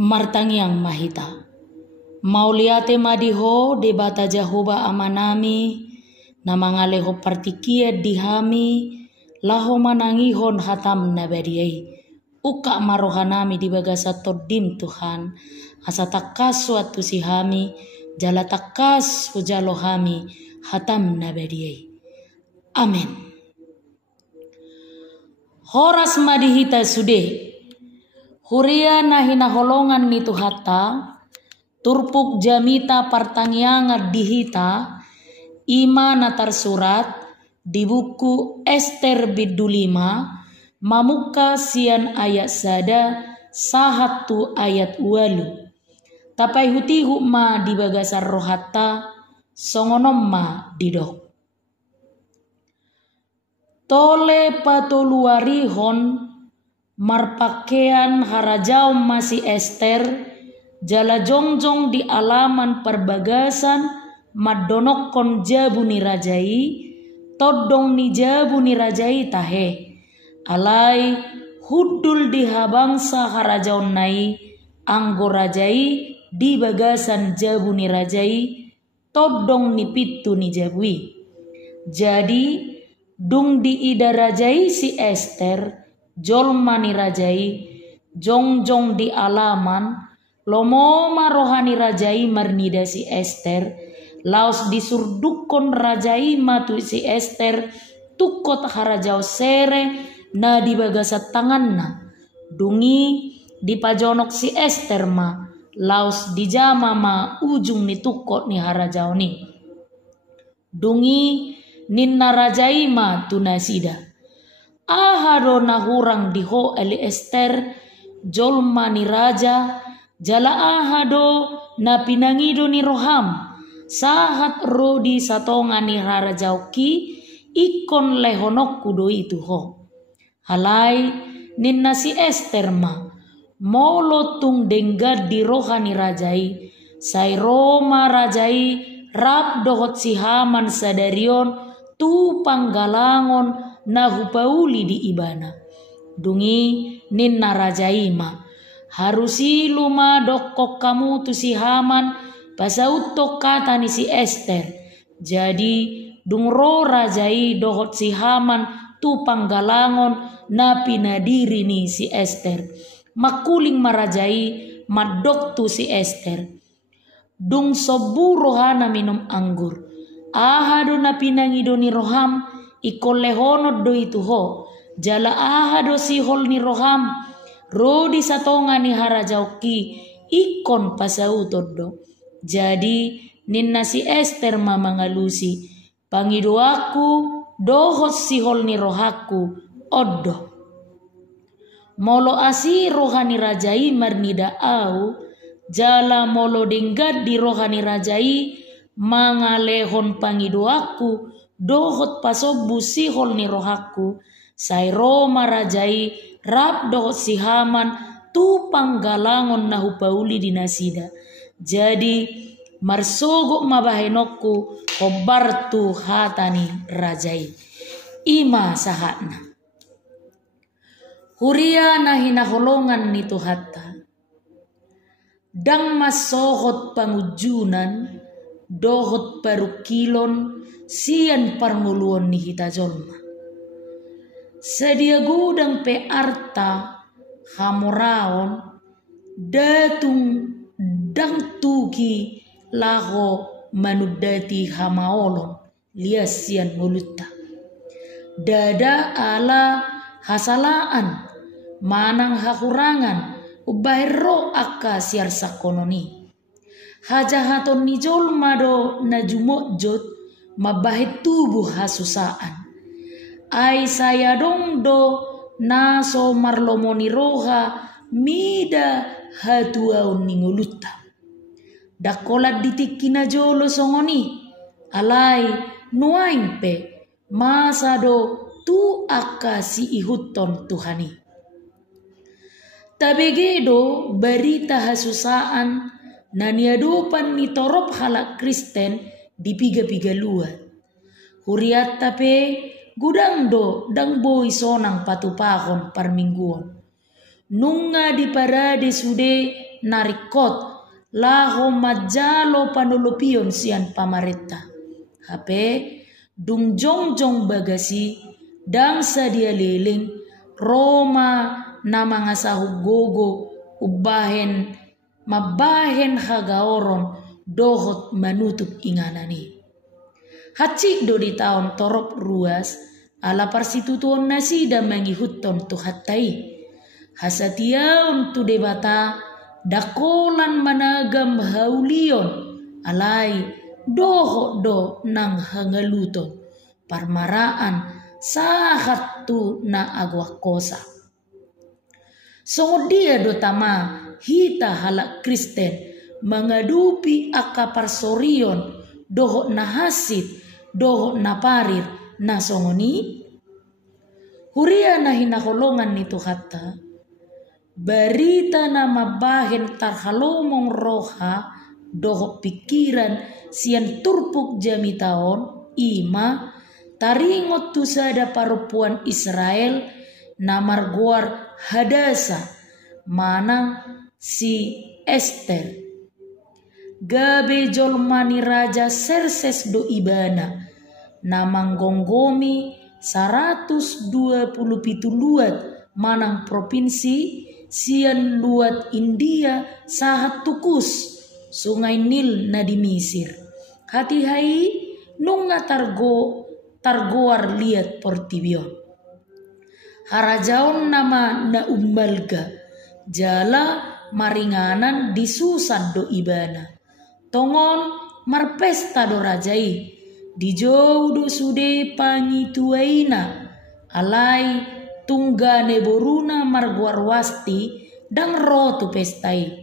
martangiang mahita. Mauliate madiho debata Jahoba amanami, namangaleho partikia dihami, laho manangihon hatam nabadiai. Uka marohanami di bagasa todim Tuhan, asa takas suatu sihami, jala takas hujalohami hatam nabadiai. Amin. Horas madihita sude, huria nahina holongan nitu hatta, turpuk jamita partangianga dihita, ima natar surat di buku Ester bidulima, mamuka sian ayat sada, sahatu ayat walu. Tapai hutihu ma di bagasar rohatta, songonom ma didok. Tole patoluarihon marpakean harajau masih Ester, jala jongjong di alaman perbagasan madonokon jabu ni rajai, todong ni jabu ni rajai tahe, alai hudul di habangsa harajau nai, anggo rajai di bagasan jabu ni rajai, todong ni pitu ni jabui. Jadi dung di ida rajai si Ester, jolma ni rajai, jongjong di alaman, lomoma rohani rajai marnida si Ester, laos disurdukon rajai matu si Ester, tukot harajau sere na di bagasat tanganna, dungi di pajonok si Ester ma, laos di jama ma ujung ni tukot ni harajau ni. Dungi ninna rajai ma tunasida. Ahado na hurang diho eli Ester, jolma ni raja, jala ahado na pinangido ni roham, sahat rodi satonga ni harajauki, ikon lehonok kudo itu ho. Halai ninna si Ester ma, molo tung denggad di rohani rajai, sai Roma rajai, rap dohot si Haman sadarion, tu panggalangon na hupauli di ibana. Dungi ninna rajaima, harusi luma dokok kamu tu si Haman, pasautok kata ni si Ester. Jadi dungro rajai dohot si Haman tu panggalangon na pinadiri ni si Ester. Makuling marajai madok tu si Ester. Dung sobu rohana minum anggur. Ahado na pinangido ni roham, ikolehono do itu ho. Jala ahado si hol ni roham, rodi satonga ni harajauki, ikon pasautod do. Jadi ninna si Ester mamangalusi, pangido aku dohot si hol ni rohaku, oddo. Molo asi rohani rajai marnida au, jala molo denggad di rohani rajai, mangalehon pangido aku, dohot pasobu sihol ni rohaku, sai Roma rajai, rap dohot si Haman, tu panggalangon na hupauli dinasida. Jadi marsogok mabahenokku, kobartu hatani rajai. Ima sahatna. Huria na hinaholongan nito hatta. Dang masohot pangujunan, dohot parukilon, sian parnguluon ni hitajolma. Sedia gudang pe arta, hamoraon, datung dang tuki, laho manudati hamaolon, lias sian mulutta. Dada ala hasalaan, manang hakurangan, ubahero akka siar sakononi. Hajahaton ni jolma do na jumojot, mabahit tubuh hasusaan. Ay saya dong do naso marlomoni roha, mida hatuaun ni nguluta. Dakolat ditiki na jolo songoni, alay nuain pe, masa do tu akka si ihuton Tuhani. Tabegedo berita hasusaan, naniadupan ni torop halak Kristen di piga-piga luar. Huriat tape gudang do dang boy sonang patupahon parmingguon. Nunga di parade sude narikot laho majalo panulupion sian pamarenta. Hape dung jongjong bagasi dang sadia liling Roma na mga sahugogo ubahen mabahen hagaoron dohot manutup inganani. Hacik do di tahun torop ruas ala parsitutuon nasida mangihuton tu hatai. Hasatiaon tu debata dakolan managam haulion alai doho do nang hangaluton parmaraan sahat tu na agwak kosa. Songodia do tama hita halak Kristen mengadupi akaparsorion doho na hasit doho na parir na songoni. Huria na hinakolongan nito kata barita na mabahin tarhalomong roha doho pikiran sian turpuk jami taon ima taringot tu sada parupuan Israel na marguar Hadasa manang si Esther gabe jolmani raja Serses do ibana na manggonggomi 127 luat manang provinsi sian luat India sahat tukus sungai Nil na di Mesir. Hati-hai nunga targoar liat portibion. Harajaon nama na umbalga jala maringanan disusad do ibana. Tongon marpesta do rajai dijauh do sude pangituaina alai tunggane boruna marguarwasti dang rotu pestai.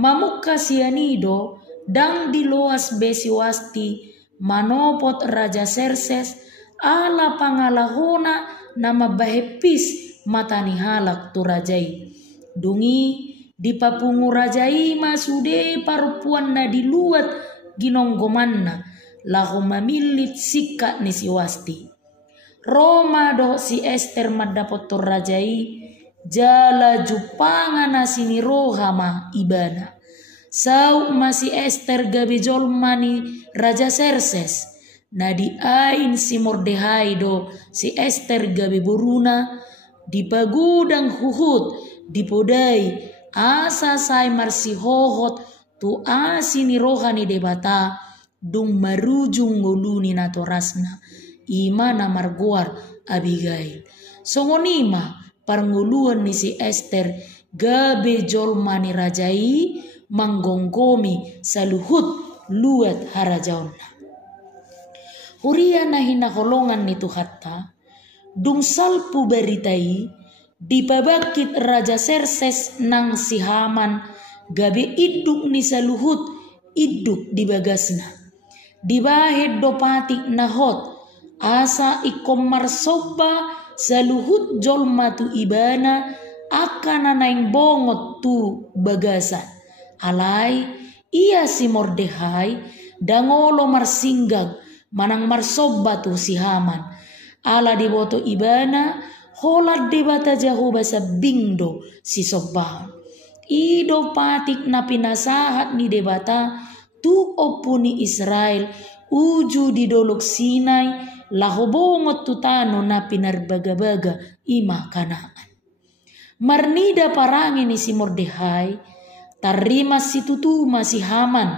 Mamukka sianido dang diloas besiwasti manopot Raja Serses ala pangalahona nama bahepis matani halak tu rajai. Dungi di papungu rajai masude parupuan na diluat ginonggomanna lahu mamilit sika ni siwasti. Roma do si Esther madapot tu rajai jala jupangan na siniroha ma ibana. Sau masih Esther gabe jolmani Raja Serses. Na di ain si Mordehai do si Esther gabe boruna di pagudang huhut di podai asa sai marsi hohot tu asini rohani debata dung marujung ngoluni na torasna ima na marguar Abigail. Songonima parnguluan ni si Esther gabe jolmani rajai manggonggomi saluhut luat harajaonna. Huria na hinakolongan nito hatta dung salpu beritai dipabakit Raja Serses nang si Haman gabe iduk ni saluhut iduk di bagasna dibahed do patik nahot asa ikomar soba saluhut jolma tu ibana akan naing bongot tu bagasan alai ia si Mordehai dangolo marsinggang manang marsoba tu si Haman ala diboto ibana holat debata jaho basa bingdo si sobahan ido patik na pinasahat ni debata tu opuni Israel uju di dolok Sinai lahobongot tu tano na pinarbaga-baga ima Kanaan. Marnida parangi ni si Mordehai tarima si tutuma si Haman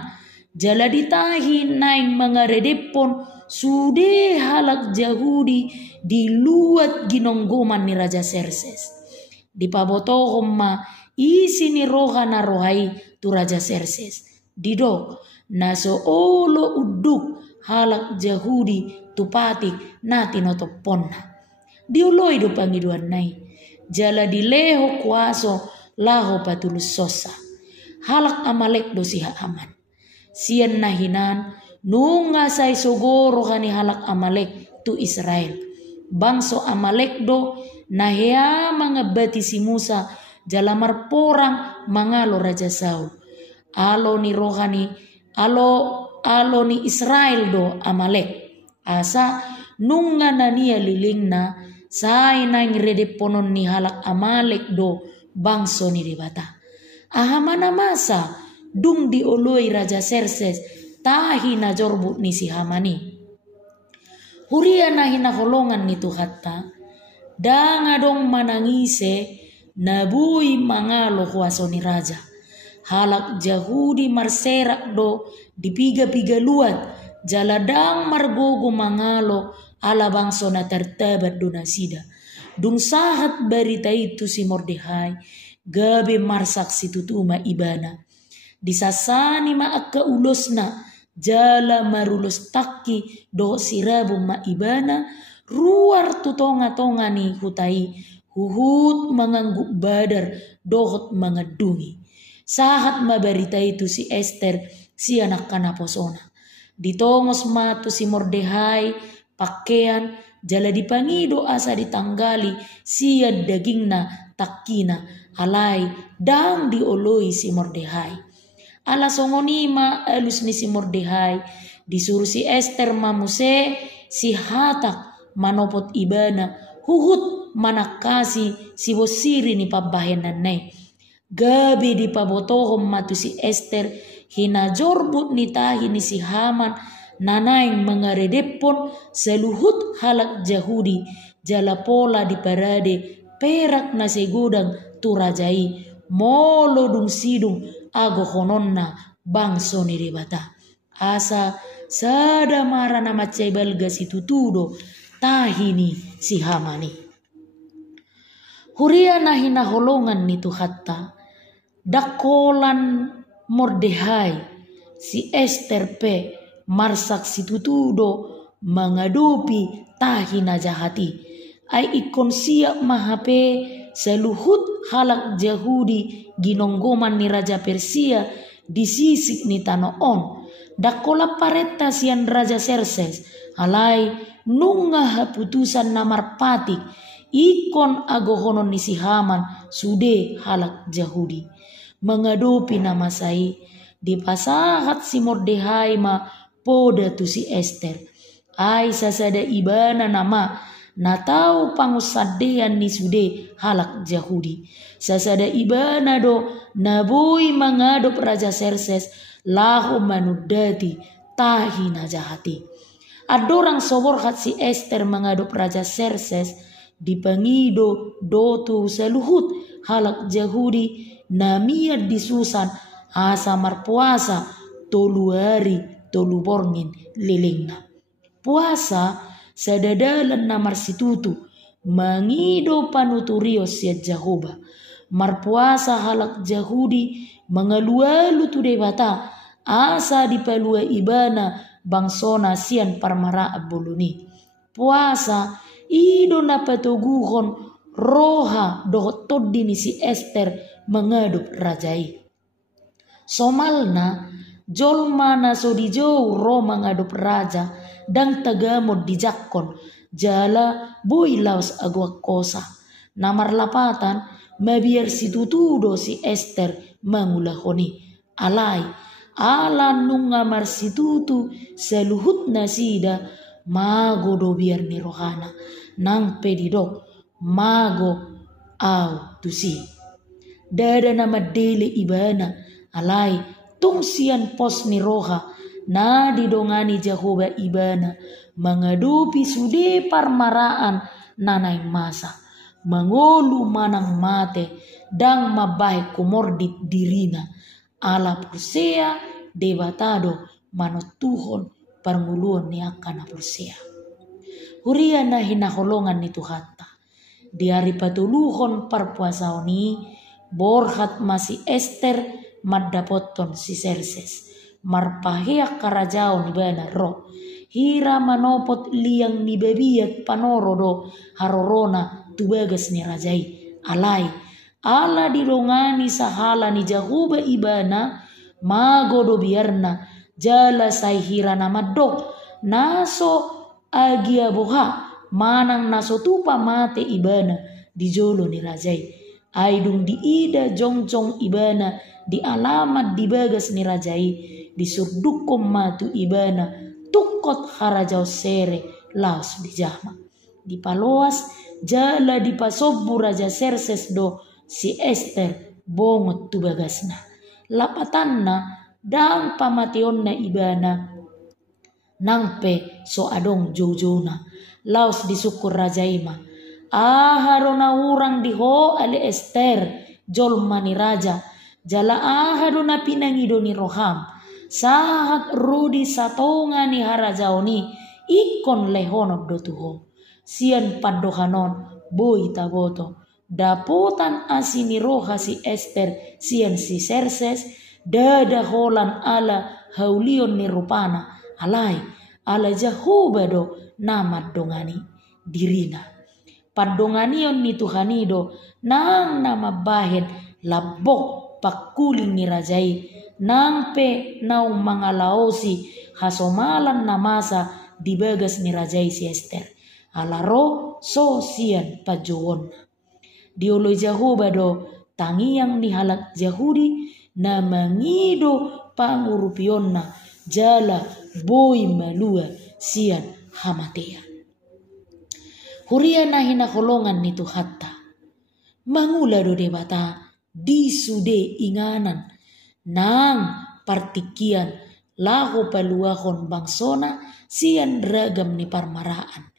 jala ditahi naing mga redepon sude halak Yahudi diluat ginonggoman ni Raja Serses. Dipabotohom ma isi ni roha na rohai tu Raja Serses. Dido naso olo uduk halak Yahudi tu patik na tinotoponna. Diuloy do pangiduan nai jala dileho kuaso laho patulus sosa. Halak Amalek do si Haman. Sian nahinan nunga say sogoro hani halak Amalek tu Israel. Bangso Amalek do nahea mga bati si Musa jalamar porang mangalo Raja Saul. Alo ni rohani alo ni Israel do Amalek. Asa nunga na niya liling na say naing redeponon ni halak Amalek do bangso ni debata. Ahamana masa dung dioloi Raja Xerxes tahi na jorbut ni si Hamani. Huria na hinaholongan ni Tuhatta, dangadong manangise nabui mangalo huaso ni raja. Halak Jahudi marserak do dipiga-piga luat, jaladang margogo mangalo ala bangso na tertabat do nasida. Dung sahat berita itu si Mordehai, gabe marsak si tutuma ibana. Disasani ma akka ulosna, jala marulus taki do sirabu ma ibana, ruar tutonga-tonga ni hutai, huhut mengangguk badar, dohot mengedungi. Sahat ma berita itu si Ester, si anak kanaposona. Ditongos ma tu si Mordehai, pakaian, jala dipangido asa ditanggali, sia dagingna takina, alai dang dioloi si Mordehai. Ala songonima alus ni si Mordehai, disuruh si Ester mamuse, si Hatak manopot ibana, huhut manakasi si bosiri ni pabahenan nay. Gabi di pabotohom matu si Ester, hina jorbut ni tahi ni si Haman, nanaing mengaredepon seluhut halak Jahudi, jala pola di parade, perak na segudang turajai, molo dung sidung ago hononna bangso ni rebata. Asa sada marana macai balga si tutudo tahini si Hamani. Huria na hinaholongan ni Tuhatta, dakolan Mordehai si Ester pe marsak si tutudo mengadupi tahina jahati. Ai ikon siap mahape seluhut halak Jahudi ginonggoman ni Raja Persia disisik ni tanoon. Dakola pareta sian Raja Xerxes alai nungah putusan namarpatik ikon agohonon ni si Haman sude halak Jahudi. Mengadupi nama sai dipasahat si Mordehai ma poda tu si Ester. Ai sasada ibana nama natau pangusadean ni sude halak Jahudi. Sasada ibana do nabui mengadop Raja Xerxes lahu manudati tahina jahati. Adorang soborhat si Ester mengadop Raja Xerxes dipangido dotu seluhut halak Jahudi namiat disusan asa marpuasa tolu hari tolu borngin lilingna. Puasa sadadalan namar situtu mangido panuturio siat Jahoba. Marpuasa halak Jahudi mengalualu tu debata asa dipalua ibana bangsona sian parmara abuluni. Puasa ido napatoguhon roha dohot todini si Ester mengadup rajai. Somalna jolma na sodijo ro mengadup raja dan tagamod di jakkon jala boy laos agwak kosa. Namar lapatan mabiar si tutudo si Ester mengulahoni. Alai ala nunga marsitutu seluhut nasida mago do biar ni rohana nang pedidok mago au tusi. Dada nama dele ibana alai tungsian pos ni roha na didongani Jahoba ibana mengadupi sude parmaraan nanay masa mangolu manang mate dang mabay kumordit dirina ala Persea debatado manotuhon parnguluan ni akana Persea. Huria na hinaholongan ni Tuhatta di hari patuluhon parpuasao ni borhat masih Ester maddapoton si Xerxes marpahiak karajao ni bana ro hira manopot liang ni bebiat panorodo harorona tubagas ni rajai alai ala dirongani sahala ni Jahoba ibana magodo biarna jala sai hira namadok naso agia boha manang naso tupa mate ibana dijolo ni rajai. Aidung di ida jongjong ibana di alamat di bagas ni rajai di surdukom matu ibana tukot harajau sere laos di jama di paloas jala di pasobu Raja Xerxes do si Ester bongot tu bagasna. Lapatanna dang pamation na ibana nangpe so adong jojona. Laos disukur Raja Ima. Aharona urang diho ale Ester jolmani raja. Jala ahadona pinangido ni Roham. Sahat rudi satonga ni harajaoni ikon lehono dotuho. Sian padohanon boy taboto. Dapotan asini roha si Ester sian si Serses. Dada holan ala haulion ni rupana. Alai ala jahubado namad dongani dirina. Padonganion ni Tuhanido nang nama bahen labok pakuling ni rajai. Nang pe naung mangalaosi hasomalan namasa dibagas ni rajai si Ester. Alaro so sian pajowon. Diolo jahubado tangiang ni halak jahudi na mangido pangurupionna jala boy malua sian hamatea. Huria na hinakolongan nito hatta. Mangula do debata di sude inganan nang partikian laho paluahon bangsona sian ragam ni parmaraan.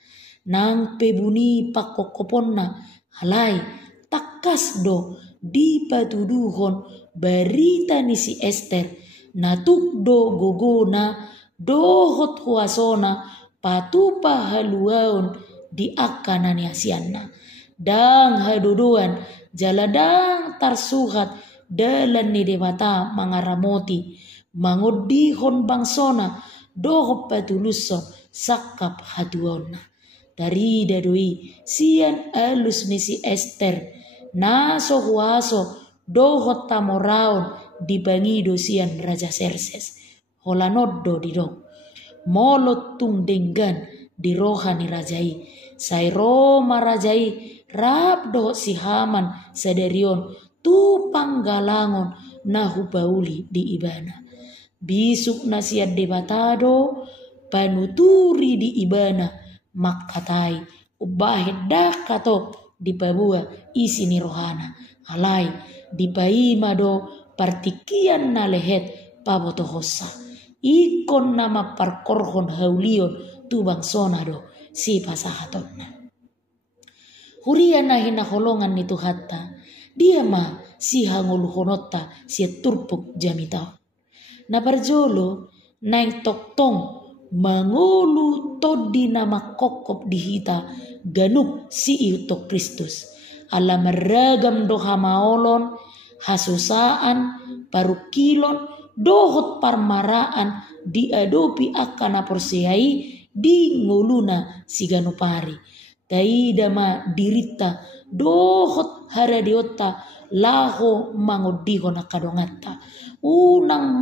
Nang pebuni pakokoponna halai takas do di patuduhon berita ni si Ester natuk do gogona dohot huasona patupa haluaon di akanani asianna. Dang hadodoan jaladang tarsuhat dalan ni dewata mangaramoti mangodihon bangsona dohop patuluson sakap haduona. Dari dadui sian alus ni si Ester naso huaso dohot tamoraon dibangido sian Raja Serses. Holanoddo didong molot tung denggan di rohani rajai. Sairo marajai rabdo si Haman sadarion tu panggalangon nahu bauli di ibana. Bisuk nasiat debatado panuturi di ibana makatai ubahid dah kato di pabua isi ni rohana. Alai di paimado partikian na lehet pabotohosa. Ikon nama parkorhon haulion tu bangsonado si pasahatonna. Huria na hinaholongan nito hatta. Dia ma si hanguluhonota si turpuk jamitao. Na parjolo naing toktong mangulu todi nama kokop dihita ganup si iutok Kristus. Ala meragam doha maolon hasusaan parukilon dohot parmaraan diadopi akana porseai di nguluna si ganupari. Taidama dirita dohot haradiota laho mangodihon akadongata. Unang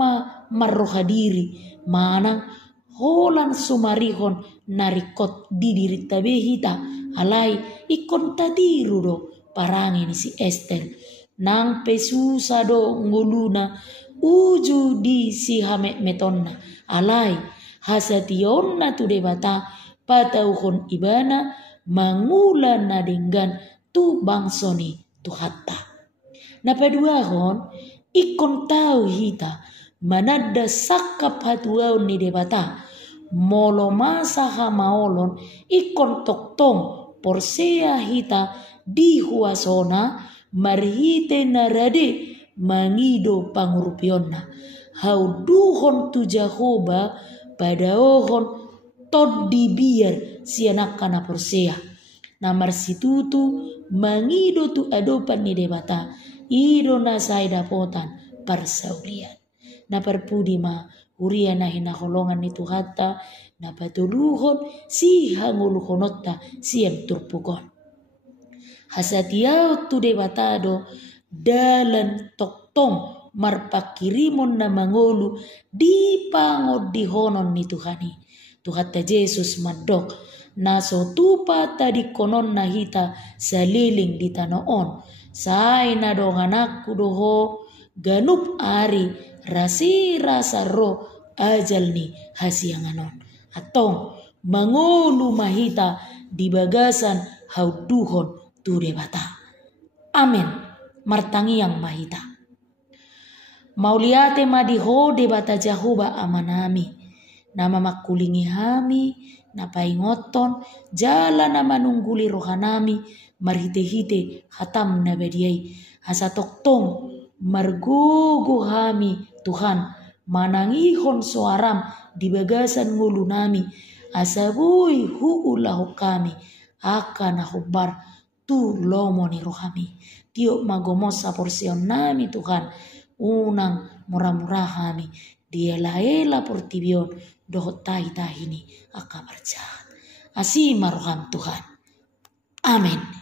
marrohadiri manang holan sumarihon narikot didirita behita. Alai ikon tadiru do parangin si Ester. Nang pesusa do nguluna uju di si hamek metonna. Alai hasationna tu debata patauhon ibana mangula na denggan tu bangsoni tu hatta. Na paduahon ikon tau hita manada sakap hatuaon ni debata molo masa hamaolon ikon toktong porsea hita di huasona marhite narade mangido pangurupionna. Hauduhon tu Jahoba padaohon tod dibiar sianakana porsea. Namar situtu mangido tu adopan ni debata ido nasai dapotan parsaulian. Na parpudima huria na hinaholongan ni Tuhata na patuluhon si hanguluhonota siang turpukon. Hasatiao tu debatado dalan toktong marpakirimon na mangolu di pangod dihonon ni Tuhani. Tuhata Jesus madok naso tupa tadi konon nahita sa liling di tanoon. Say na donganakku doho ganup ari rasi rasa ro ajal ni hasianganon. Atong mangolu mahita di bagasan hauduhon tu debata. Amin. martangi yang mahita. Mauliate madiho de bata Jahoba amanami. Nama makulingi hami, napai ngoton, jalan nama nungguli rohanami, marhite-hite hatam nabadiai. Hasa toktong margugu hami Tuhan, manangihon suaram di bagasan ngulu nami. Asabui huulahu kami, akan hubar tu lomo ni rohami. Tiok magomosa porsion nami Tuhan, unang murah-murah kami. Diela-ela portibion dohot tahi-tahini akabarjahat. Asima roham Tuhan. Amin.